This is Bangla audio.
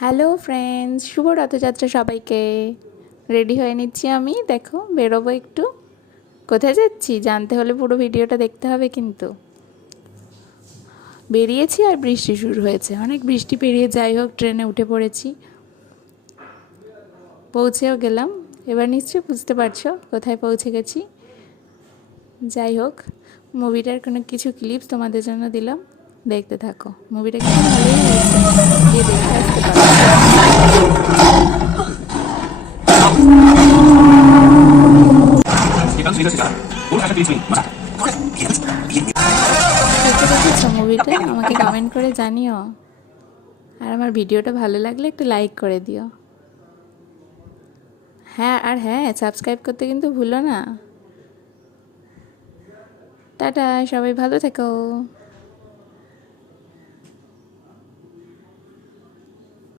হ্যালো ফ্রেন্ডস, শুভ রথযাত্রা সবাইকে। রেডি হয়ে নিচ্ছি আমি, দেখো বেরোবো একটু। কোথায় যাচ্ছি জানতে হলে পুরো ভিডিওটা দেখতে হবে কিন্তু। বেরিয়েছি আর বৃষ্টি শুরু হয়েছে, অনেক বৃষ্টি পেরিয়ে যাই হোক ট্রেনে উঠে পড়েছি, পৌঁছেও গেলাম। এবার নিশ্চয়ই বুঝতে পারছো কোথায় পৌঁছে গেছি। যাই হোক, মুভিটার কোনো কিছু ক্লিপস তোমাদের জন্য দিলাম, দেখতে থাকো। মুভিটা কিন্তু ভালোই হয়েছে, গিয়ে দেখে আসতে পারো। দেখতে দেখেছো মুভিটা? আমাকে কমেন্ট করে জানিও, আর আমার ভিডিওটা ভালো লাগলে একটু লাইক করে দিও। হ্যাঁ, সাবস্ক্রাইব করতে কিন্তু ভুলো না। টাটা, সবাই ভালো থেকো।